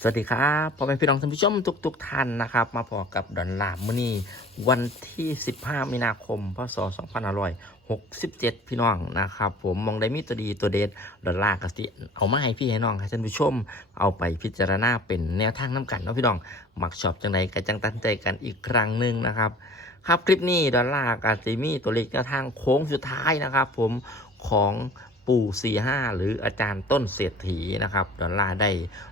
สวัสดีครับพ่อแม่พี่น้องท่านผู้ชมทุกๆทท่านนะครับ มาพอกับดอนลาร์มื้อนี้วันที่ 15 มีนาคม พศ 2567 พี่น้องนะครับผมมองได้มีตัวดีตัวเด็ดดอลลากสิเอามาให้พี่ให้น้องให้ท่านผู้ชม เอาไปพิจารณาเป็นแนวทางน้ำกันเนาะพี่น้อง มักชอบจังใดก็จังตั้งใจกันอีกครั้งหนึ่งนะครับ ครับคลิปนี้ดอลลากาซิมีตัวเลขแนวทางโค้งสุดท้ายนะครับ ผมของ ปู่45หรืออาจารย์ต้นเศรษฐีนะครับดอลลาร์ได้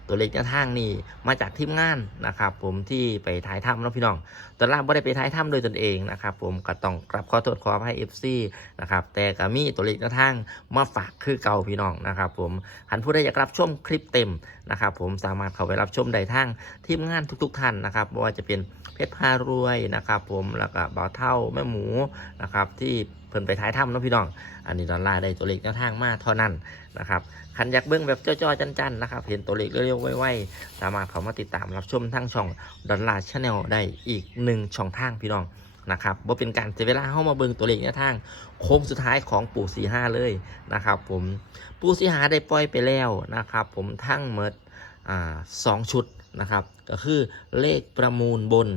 ตัวเลขแนวทางนี่มาจากทีมงานนะครับ ผมที่ไปถ่ายทำนะพี่น้องดอลลาร์ไม่ได้ไปถ่ายทำโดยตนเองนะครับ ผมก็ต้องกลับขอโทษขออภัย FC นะครับแต่ก็มีตัวเลขแนวทางมาฝากคือเก่าพี่น้องนะครับ ผมหันผู้ใดอยากรับชมคลิปเต็มนะครับ ผมสามารถเข้าไปรับชมได้ทางทีมงานทุก ๆ ท่านนะครับไม่ว่าจะเป็นเพชรพารวยนะครับ ผมแล้วก็บ่าวเท่าแม่หมูนะครับที่เพิ่นไปท้ายถ้ำเนาะพี่น้อง อันนี้ดอลลาร์ได้ตัวเลขแนวทางมากเท่านั้นนะครับคันอยากเบิ้องแบบจ้อๆจันๆนะครับ เห็นตัวเลขเร็วๆไวๆสามารถเข้ามาติดตามรับชมทั้งช่องดอลลาร์ชาแนลได้อีกหนึ่งช่องทางพี่น้องนะครับว่าเป็นการเสียเวลาเข้ามาเบิ้งตัวเลขแนวทาง โค้งสุดท้ายของปู่สีห้าเลยนะครับผมปู่สีหาได้ปล่อยไปแล้วนะครับ ผมทั้งหมดอ่าสองชุดนะครับ ก็คือเลขประมูลบน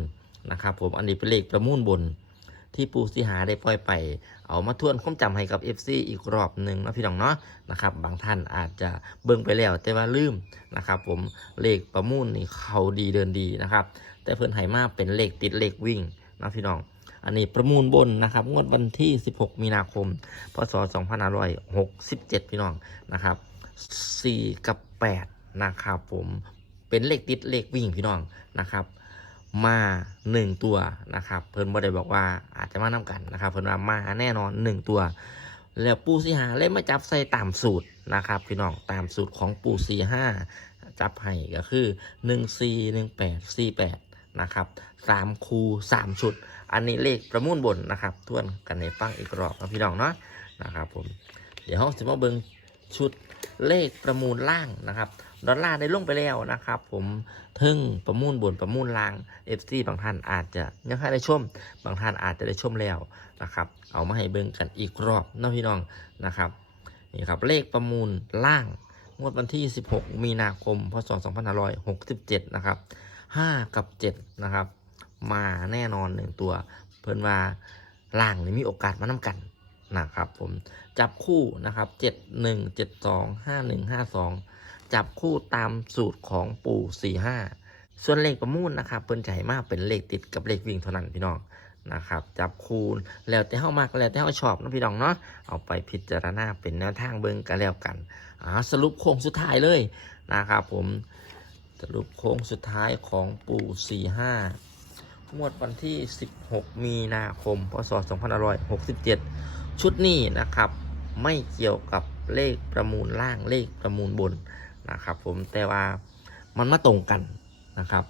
นะครับ ผมอันนี้เป็นเลขประมูลบนที่ปูสีหาได้ปล่อยไป เอามาทวนความจำให้กับ FC อีกรอบหนึ่งนะพี่น้องเนาะนะครับ บางท่านอาจจะเบิ่งไปแล้วแต่ว่าลืมนะครับ ผมเลขประมูลนี่เขาดีเดินดีนะครับ แต่เพิ่นให้มาเป็นเลขติดเลขวิ่งนะพี่น้องอันนี้ประมูลบนนะครับ งวดวันที่ 16 มีนาคม พศ 2567 พี่น้องนะครับ 4 กับ 8 นะครับผมเป็นเลขติดเลขวิ่งพี่น้องนะครับ มาหนึ่งตัวนะครับ เพิ่นบ่ได้บอกว่าอาจจะมานํกันนะครับ เพิ่นว่ามาแน่นอนหนึ่งตัว แล้วปูสีหาเลยมาจับใส่ตามสูตรนะครับพี่น้องตามสูตรของปูสีห้าจับให้ก็คือหนึ่งสี่หนึ่งแปดสี่แปดนะครับสามคูสามชุด อันนี้เลขประมูลบนนะครับทวนกันในฟังอีกรอบนะพี่น้องเนาะนะครับผมเดี๋ยวเราจะมาเบิ่งชุด เลขประมูลล่างนะครับดอลลาร์ได้ลงไปแล้วนะครับ ผมทึ่งประมูลบนประมูลล่าง FC บางท่านอาจจะยังไม่ได้ชม บางท่านอาจจะได้ชมแล้วนะครับ เอามาให้เบิ่งกันอีกรอบนะพี่น้องนะครับนี่ครับเลขประมูลล่างงวดวันที่ 16 มีนาคม พศ 2567 นะครับ 5 กับ 7 นะครับ มาแน่นอนหนึ่งตัว เพิ่นว่าล่างนี่มีโอกาสมานํกัน นะครับผมจับคู่นะครับ7 1 7 2 5 1 5 2จับคู่ตามสูตรของปู่45ส่วนเลขประมูลนะครับเพิ่นให้มากเป็นเลขติดกับเลขวิ่งเท่านั้นพี่น้องนะครับจับคูณแล้วแต่เฮามากแล้วแต่เฮาชอบนะพี่น้องเนาะเอาไปพิจารณาเป็นแนวทางเบิ่งกันแล้วกันอ่าสรุปโค้งสุดท้ายเลยนะครับผมสรุปโค้งสุดท้ายของปู่45งวดวันที่ 16 มีนาคม พศ 2567 ชุดนี้นะครับ ไม่เกี่ยวกับเลขประมูลล่างเลขประมูลบนนะครับ ผมแต่ว่ามันมาตรงกันนะครับ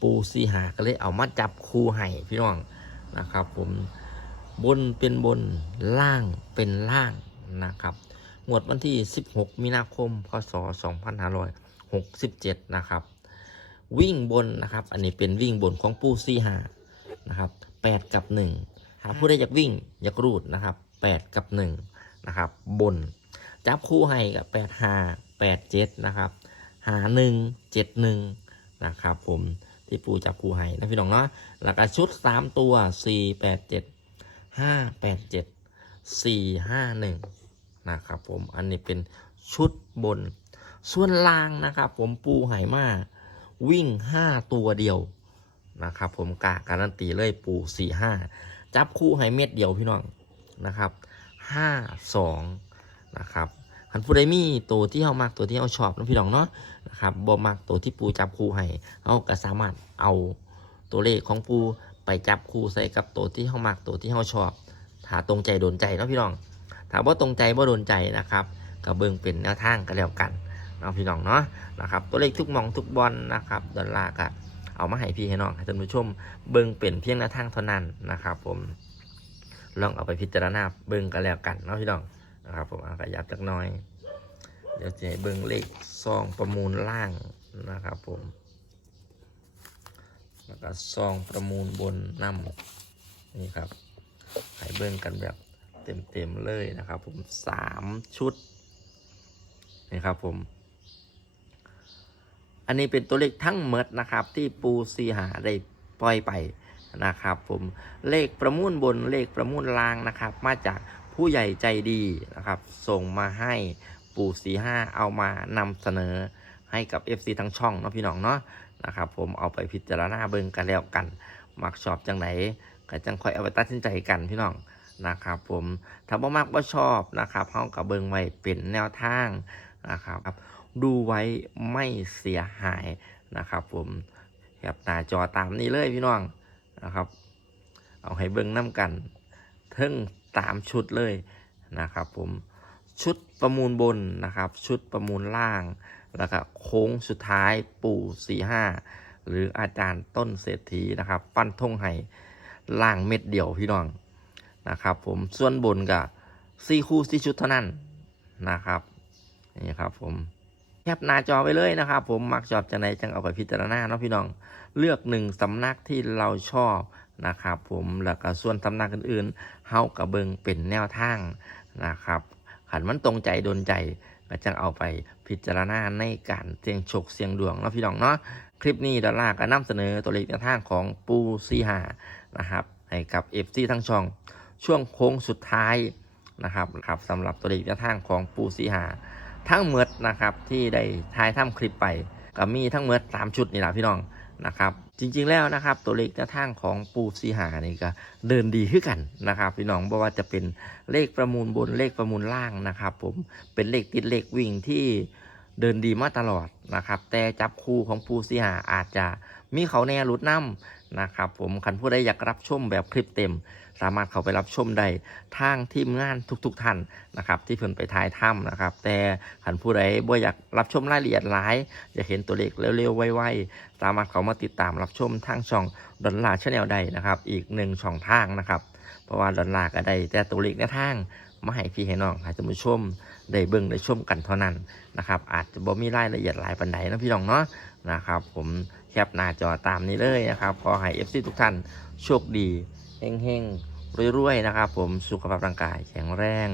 ปูซีหาก็เลยเอามาจับคู่ให้พี่น้องนะครับ ผมบนเป็นบนล่างเป็นล่างนะครับงวดวันที่ 16 มีนาคม พศ 2567 นะครับ วิ่งบนนะครับ อันนี้เป็นวิ่งบนของปูซีหานะครับ 8 กับ 1 ผู้ใดอยากวิ่งอยากรูดนะครับ8กับ1นะครับบน จับคู่ให้กับ8 5 8 7นะครับหา1 7 1นะครับผมที่ปูจับคู่ให้นะพี่น้องเนาะแล้วก็ชุด3ตัว4 8 7 5 8 7 4 5 1นะครับผมอันนี้เป็นชุดบน ส่วนล่างนะครับผมปูไหมาวิ่ง5ตัวเดียวนะครับผมกาการันตีเลยปู4 5 จับคู่ให้เม็ดเดียวพี่น้องนะครับ5 2นะครับคันผู้ใดมีตัวที่เฮามักตัวที่เฮาชอบนะพี่น้องเนาะนะครับบ่มักตัวที่ปูจับคู่ให้เฮาก็สามารถเอาตัวเลขของปูไปจับคู่ใส่กับตัวที่เฮามักตัวที่เฮาชอบถ้าตรงใจโดนใจนะพี่น้องถ้าบ่าตรงใจบ่าโดนใจนะครับก็เบิ่งเป็นแนวทางกันแล้วกันเนาะพี่น้องเนาะนะครับตัวเลขทุกมองทุกบอลนะครับดอลลาร์ก็ เอามาให้พี่ให้น้องให้ท่านผู้ชมเบิ่งเป็นเพียงแนวทางเท่านั้นนะครับผมลองเอาไปพิจารณาเบิ่งกันแล้วกันเนาะพี่น้องนะครับผมเอาขยับจักน้อย เดี๋ยวจะให้เบิ่งเลขซองประมูลล่างนะครับผมแล้วก็ซองประมูลบนน้ำนี่ครับให้เบิ่งกันแบบเต็มๆเลยนะครับผมสามชุดนี่ครับผม อันนี้เป็นตัวเลขทั้งหมดนะครับ ที่ปูซีหาได้ปล่อยไปนะครับผมเลขประมุ่นบนเลขประมุ่นล่างนะครับ มาจากผู้ใหญ่ใจดีนะครับ ส่งมาให้ปูซีห้าเอามานำเสนอให้กับ FC ทั้งช่องเนาะพี่น้องเนาะนะครับผมเอาไปพิจารณาเบิ่งกันแล้วกัน มักชอบจังไหนก็จังค่อยเอาไปตัดสินใจกันพี่น้องนะครับผมถ้าบ่มักบ่ชอบนะครับเฮากับเบิ่งไว้เป็นแนวทางนะครับ ดูไว้ไม่เสียหายนะครับ ผมแคปหน้าจอตามนี้เลยพี่น้องนะครับ เอาให้เบิ่งน้ำกันเทิงตามชุดเลยนะครับ ผมชุดประมูลบนนะครับ ชุดประมูลล่าง แล้วก็โค้งสุดท้ายปู่สี่ห้าหรืออาจารย์ต้นเศรษฐีนะครับ ปั้นทงไห้ล่างเม็ดเดียวพี่น้องนะครับ ผมส่วนบนกับสี่คู่สี่ชุดเท่านั้นนะครับนี่ครับผม แคปหน้าจอไปเลยนะครับ ผมมักชอบจังไหนจังเอาไปพิจารณาเนาะพี่น้อง เลือกหนึ่งสำนักที่เราชอบนะครับผมแล้วก็ส่วนสำนักอื่นๆเฮากระเบิงเป็นแนวทางนะครับขันมันตรงใจโดนใจก็จะเอาไปพิจารณาในการเสี่ยงโชคเสี่ยงดวงเนาะพี่น้องเนาะคลิปนี้ดอลลาร์ก็นำเสนอตัวเลขแนวทางของปูซีหานะครับให้กับเอฟซีทั้งช่อง ช่วงโค้งสุดท้ายนะครับครับสำหรับตัวเลขแนวทางของปูซีหา ทั้งหมดนะครับที่ได้ทายทำคลิปไปก็มีทั้งหมดสามชุดนี่แหละพี่น้องนะครับจริงๆแล้วนะครับตัวเลขแนวทางของปูซีหานี่ก็เดินดีขึ้นกันนะครับพี่น้องบอกว่าจะเป็นเลขประมูลบนเลขประมูลล่างนะครับผมเป็นเลขติดเลขวิ่งที่ เดินดีมาตลอดนะครับ แต่จับคู่ของปูซีหาอาจจะมีเขาแน่รุดน้ำนะครับผมคันผู้ใดอยากรับชมแบบคลิปเต็ม สามารถเข้าไปรับชมได้ทางทีมงานทุกๆท่านนะครับ ที่เพิ่นไปถ่ายถ้ำนะครับ แต่คันผู้ใดบ่อยากรับชมรายละเอียดหลาย อยากเห็นตัวเลขเร็วๆไวๆสามารถเข้ามาติดตามรับชมทางช่องดอลลาร์ชาแนลได้นะครับ อีกหนึ่งช่องทางนะครับ เพราะว่าดอลลาร์ก็ได้แต่ตัวเลขในทาง มาให้พี่ให้น้องให้ท่านผู้ชมได้เบิ่งได้ชมกันเท่านั้นนะครับ อาจจะบ่มีรายละเอียดหลายปันใดนะพี่น้องเนาะนะครับ ผมแคปหน้าจอตามนี้เลยนะครับขอให้ FC ทุกท่านโชคดีเฮงๆรวยๆนะครับ ผมสุขภาพร่างกายแข็งแรง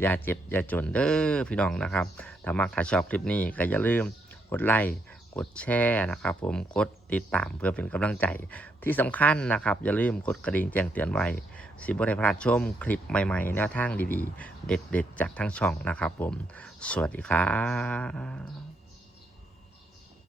อย่าเจ็บอย่าจนเด้อพี่น้องนะครับถ้ามักถ้าชอบคลิปนี้ก็อย่าลืมกดไลค์ กดแชร์นะครับ ผมกดติดตามเพื่อเป็นกำลังใจที่สำคัญนะครับ อย่าลืมกดกระดิ่งแจ้งเตือนไว้สิบได้พลาดชมคลิปใหม่ๆแนวทางดีๆ เด็ดๆ จากทั้งช่องนะครับ ผม สวัสดีครับ